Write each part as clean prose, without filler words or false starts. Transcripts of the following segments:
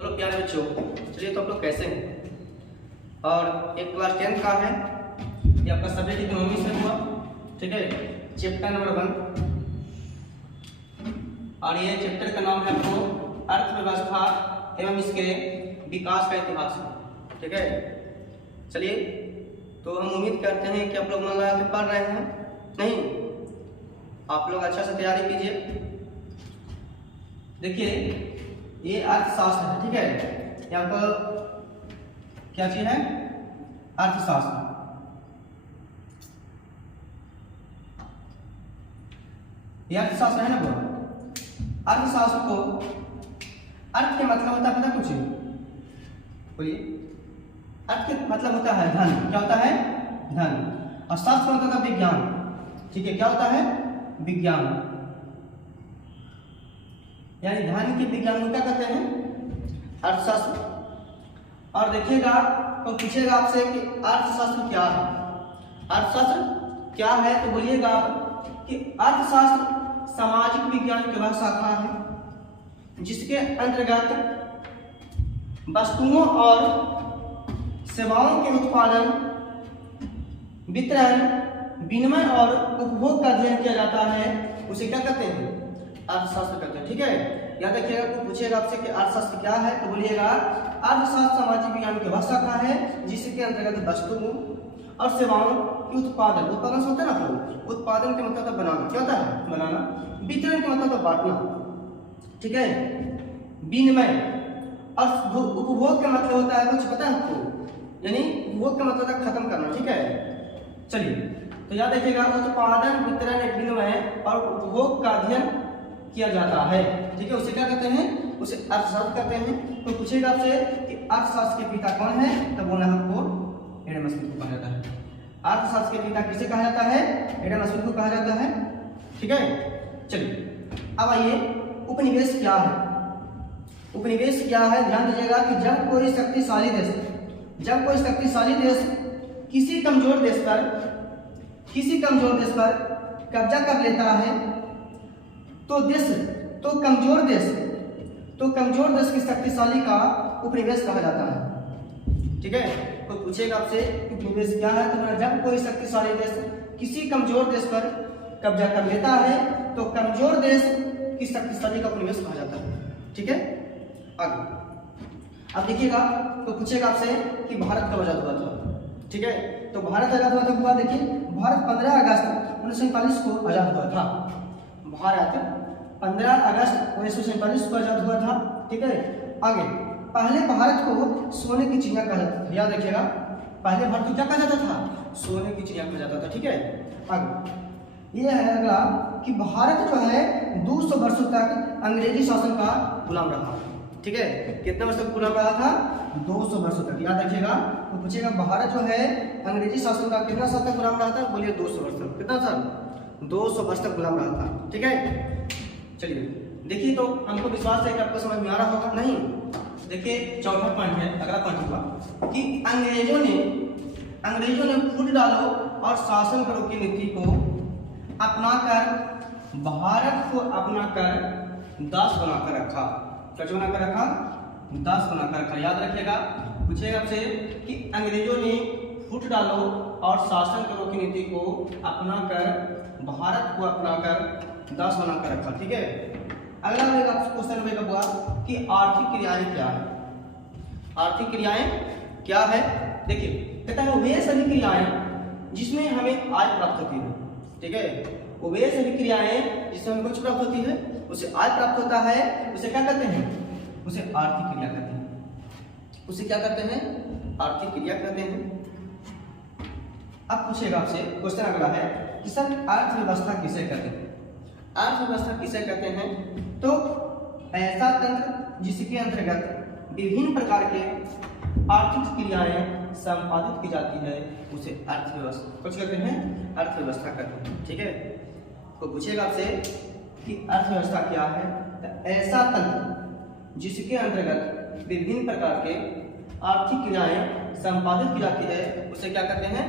चलो प्यारे बच्चों, चलिए तो आप लोग कैसे हैं। और एक क्लास 10 का है, ये आपका सब्जेक्ट इकोनॉमी से हुआ, ठीक है, चैप्टर नंबर 1। और ये चैप्टर का नाम है आपको अर्थव्यवस्था एवं इसके विकास का इतिहास, ठीक है। चलिए तो हम उम्मीद करते हैं कि आप लोग मन लगा के पढ़ रहे हैं। नहीं, आप लोग अच्छा से तैयारी कीजिए। देखिए ये अर्थशास्त्र है, ठीक है। यहाँ पर क्या चीज है? अर्थशास्त्र। ये अर्थशास्त्र है ना। वो अर्थशास्त्र को अर्थ के मतलब होता है, पता कुछ बोलिए। अर्थ के मतलब होता है धन। क्या होता है? धन। और शास्त्र होता है विज्ञान, ठीक है। क्या होता है? विज्ञान। यानी धन के विज्ञान को क्या कहते हैं? अर्थशास्त्र। और देखिएगा तो पूछेगा आपसे कि अर्थशास्त्र क्या है। अर्थशास्त्र क्या है तो बोलिएगा आप कि अर्थशास्त्र सामाजिक विज्ञान की वह शाखा है जिसके अंतर्गत वस्तुओं और सेवाओं के उत्पादन, वितरण, विनिमय और उपभोग का अध्ययन किया जाता है। उसे क्या कहते हैं? अर्थशास्त्र कहते हैं, ठीक है। याद रखिएगा, तो पूछेगा आपसे कि अर्थशास्त्र क्या है तो बोलिएगा अर्थशास्त्र सामाजिक विज्ञान की वह शाखा है जिसके अंतर्गत वस्तुओं और सेवाओं की उत्पादन से होता है ना, तो उत्पादन के मतलब तो बनाना। क्या होता है? बनाना। वितरण के मतलब तो बांटना, ठीक है। विनिमय और उपभोग का मतलब होता है, कुछ पता है आपको? यानी उपभोग का मतलब है खत्म करना, ठीक है। चलिए तो याद रखिएगा, उत्पादन, वितरण, विनिमय और उपभोग का अध्ययन किया जाता है, ठीक है। उसे क्या कहते हैं? उसे अर्थशास्त्र कहते हैं। तो पूछेगा आपसे कि अर्थशास्त्र के पिता कौन है तो बोलना हमको एडम स्मिथ को कहा जाता है। अर्थशास्त्र के पिता किसे कहा जाता है? एडम स्मिथ को कहा जाता है, ठीक है। चलिए अब आइए, उपनिवेश क्या है? उपनिवेश क्या है? ध्यान दीजिएगा कि जब कोई शक्तिशाली देश किसी कमजोर देश पर कब्जा कर लेता है तो कमजोर देश की शक्तिशाली का उपनिवेश कहा जाता है, ठीक है। तो पूछेगा आपसे उपनिवेश क्या है तो जब कोई शक्तिशाली देश किसी कमजोर देश पर कब्जा कर लेता है तो कमजोर देश की शक्तिशाली का उपनिवेश कहा जाता है, ठीक है। आगे अब देखिएगा, तो पूछेगा आपसे कि भारत कब आजाद हुआ था, ठीक है। तो भारत आजाद हुआ था, देखिए भारत 15 अगस्त 1947 को आजाद हुआ था। भारत 15 अगस्त 1947 को आजाद हुआ था, ठीक है। आगे, पहले भारत को सोने की चिड़िया कहा जाता था। याद रखिएगा, पहले भारत को क्या कहा जाता था? सोने की चिड़िया कहा जाता था, ठीक है। आगे ये है अगला कि भारत जो है 200 वर्षों तक अंग्रेजी शासन का गुलाम रहा, ठीक है। कितने वर्ष तक गुलाम रहा था? 200 वर्षों तक। याद रखिएगा, तो पूछेगा भारत जो है अंग्रेजी शासन का कितना साल तक गुलाम रहा था? बोलिए 200 वर्ष तक। कितना साल? 200 वर्ष तक गुलाम रहा था, ठीक है। चलिए देखिए, तो हमको विश्वास है कि आपको समझ में आ रहा होगा। नहीं, देखिए चौथा पॉइंट है, अगला पॉइंट हुआ कि अंग्रेजों ने फूट डालो और शासन करो की नीति को अपनाकर भारत को दास बनाकर रखा। क्या बनाकर रखा? दास बनाकर रखा। याद रखिएगा, पूछेगा आपसे कि अंग्रेजों ने फूट डालो और शासन करो की नीति को अपनाकर भारत को दास बनाकर रखा, ठीक है। अगला क्वेश्चन होगा कि आर्थिक क्रियाएं क्या है? आर्थिक क्रियाएं क्या है? देखिए कहता है वे सभी क्रियाएं जिसमें हमें आय प्राप्त होती है, ठीक है। वे सभी क्रियाएं जिसमें हमें कुछ प्राप्त होती है, उसे आय प्राप्त होता है, उसे क्या कहते हैं? उसे आर्थिक क्रिया कहते हैं। उसे क्या कहते हैं? आर्थिक क्रिया कहते हैं। अब पूछेगा आपसे क्वेश्चन अगला है कि सर अर्थव्यवस्था किसे कहते हैं? अर्थव्यवस्था किसे कहते हैं? तो ऐसा तंत्र जिसके अंतर्गत विभिन्न प्रकार के आर्थिक क्रियाएं संपादित की जाती है उसे अर्थव्यवस्था कुछ कहते हैं? अर्थव्यवस्था कहते हैं, ठीक है। तो पूछेगा आपसे कि अर्थव्यवस्था क्या है? तो ऐसा तंत्र जिसके अंतर्गत विभिन्न प्रकार के आर्थिक क्रियाएं संपादित की जाती है उसे क्या कहते हैं?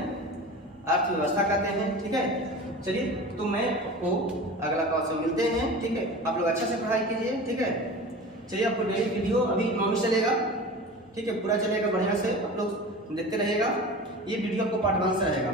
अर्थव्यवस्था कहते हैं, ठीक है। चलिए तो मैं आपको अगला क्लास में मिलते हैं, ठीक है। आप लोग अच्छा से पढ़ाई कीजिए, ठीक है। चलिए आपको डेली वीडियो अभी इकोनॉमिक्स चलेगा, ठीक है, पूरा चलेगा बढ़िया से, आप लोग देखते रहिएगा। ये वीडियो आपको पार्ट 1 से रहेगा।